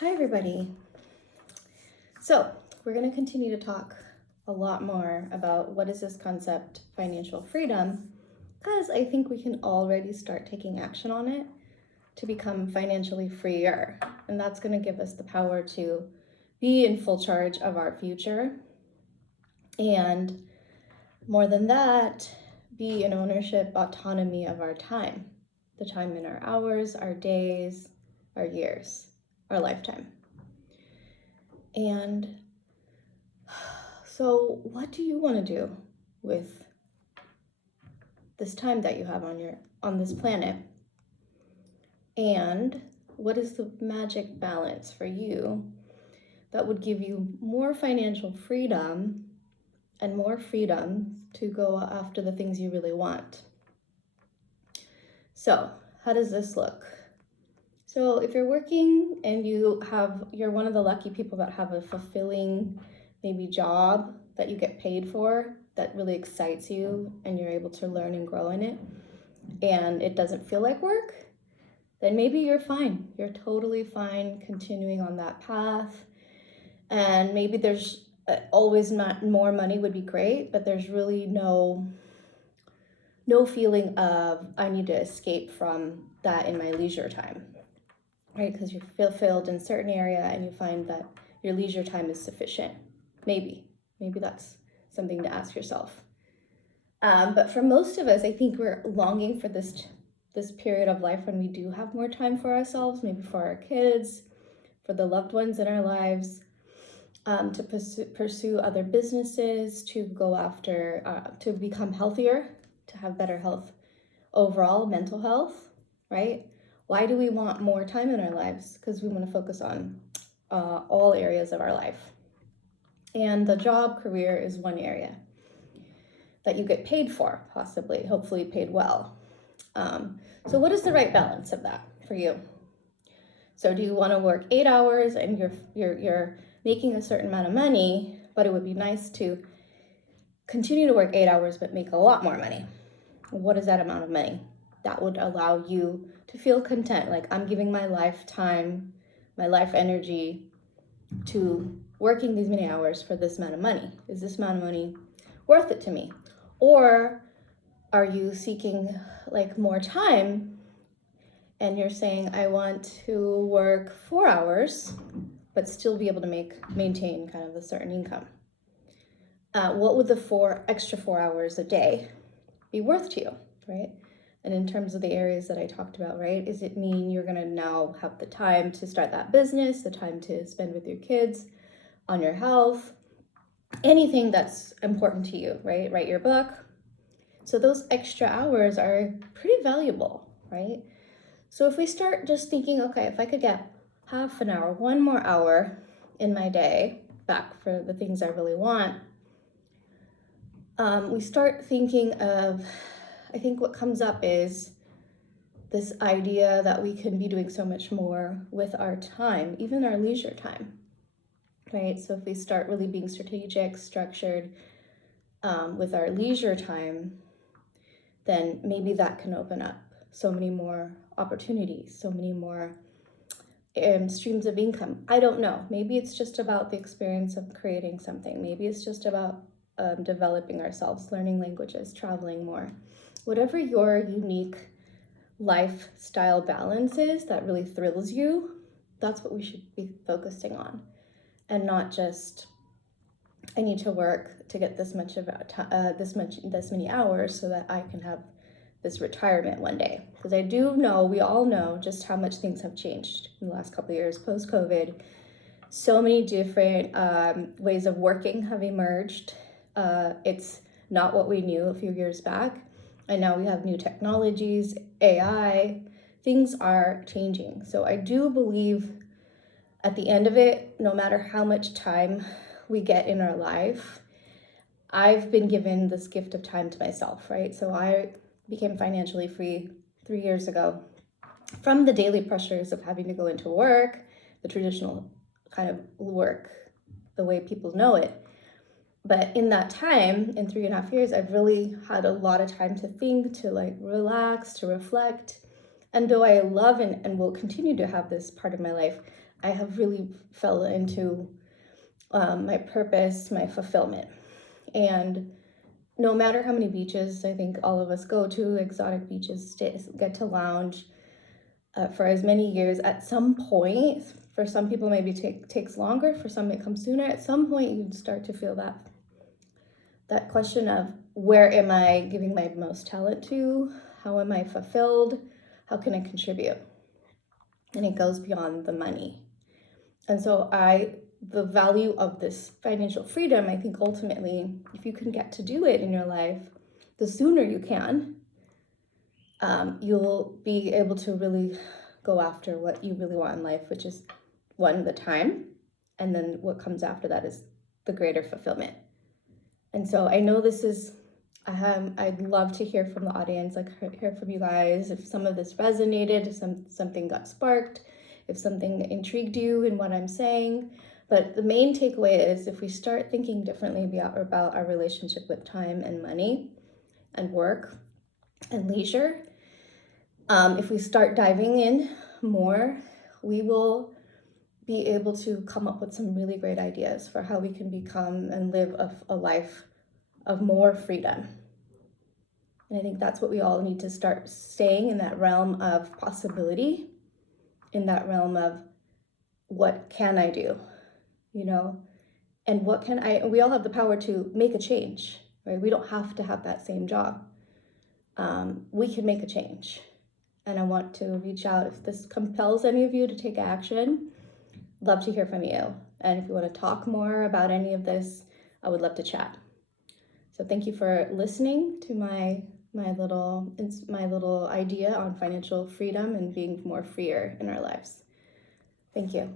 Hi, everybody. So we're going to continue to talk a lot more about what is this concept, financial freedom, because I think we can already start taking action on it to become financially freer. And that's going to give us the power to be in full charge of our future. And more than that, be in ownership, autonomy of our time, the time in our hours, our days, our years, our lifetime. And so what do you want to do with this time that you have on this planet? And what is the magic balance for you that would give you more financial freedom and more freedom to go after the things you really want? So, how does this look? So, if you're working and you're one of the lucky people that have a fulfilling maybe job that you get paid for that really excites you and you're able to learn and grow in it and it doesn't feel like work, then maybe you're fine. You're totally fine continuing on that path. And maybe there's always not more money would be great, but there's really no feeling of I need to escape from that in my leisure time, right? Because you're fulfilled in certain area and you find that your leisure time is sufficient. Maybe that's something to ask yourself. But for most of us, I think we're longing for this period of life when we do have more time for ourselves, maybe for our kids, for the loved ones in our lives, to pursue other businesses, to go after, to become healthier, to have better health overall, mental health, right? Why do we want more time in our lives? Because we want to focus on all areas of our life. And the job career is one area that you get paid for, possibly, hopefully paid well. So what is the right balance of that for you? So do you want to work 8 hours and you're making a certain amount of money, but it would be nice to continue to work 8 hours but make a lot more money? What is that amount of money? That would allow you to feel content, like I'm giving my lifetime, my life energy to working these many hours for this amount of money. Is this amount of money worth it to me? Or are you seeking like more time and you're saying I want to work 4 hours but still be able to maintain kind of a certain income? What would the extra 4 hours a day be worth to you, right? And in terms of the areas that I talked about, right, does it mean you're going to now have the time to start that business, the time to spend with your kids, on your health, anything that's important to you, right? Write your book. So those extra hours are pretty valuable, right? So if we start just thinking, okay, if I could get half an hour, 1 more hour in my day back for the things I really want, we start thinking of, I think what comes up is this idea that we can be doing so much more with our time, even our leisure time, right? So if we start really being strategic, structured with our leisure time, then maybe that can open up so many more opportunities, so many more streams of income. I don't know. Maybe it's just about the experience of creating something. Maybe it's just about developing ourselves, learning languages, traveling more. Whatever your unique lifestyle balance is that really thrills you, that's what we should be focusing on, and not just I need to work to get this many hours so that I can have this retirement one day. Because I do know, we all know just how much things have changed in the last couple of years post-COVID. So many different ways of working have emerged. It's not what we knew a few years back. And now we have new technologies, AI, things are changing. So I do believe at the end of it, no matter how much time we get in our life, I've been given this gift of time to myself, right? So I became financially free 3 years ago from the daily pressures of having to go into work, the traditional kind of work, the way people know it. But in that time, in 3.5 years, I've really had a lot of time to think, to like relax, to reflect. And though I love and will continue to have this part of my life, I have really fell into my purpose, my fulfillment. And no matter how many beaches I think all of us go to, exotic beaches, get to lounge for as many years, at some point, for some people maybe takes longer, for some it comes sooner, at some point you start to feel that question of, where am I giving my most talent to? How am I fulfilled? How can I contribute? And it goes beyond the money. And so the value of this financial freedom, I think ultimately, if you can get to do it in your life, the sooner you can, you'll be able to really go after what you really want in life, which is, one, the time, and then what comes after that is the greater fulfillment. And so I know this is, I'd love to hear from the audience, like hear from you guys, if some of this resonated, if something got sparked, if something intrigued you in what I'm saying. But the main takeaway is, if we start thinking differently about our relationship with time and money and work and leisure, if we start diving in more, we will be able to come up with some really great ideas for how we can become and live a life of more freedom. And I think that's what we all need to start staying in, that realm of possibility, in that realm of, what can I do, and what can we all have the power to make a change, right? We don't have to have that same job. We can make a change. And I want to reach out, if this compels any of you to take action, love to hear from you. And if you want to talk more about any of this, I would love to chat. So thank you for listening to my little idea on financial freedom and being more freer in our lives. Thank you.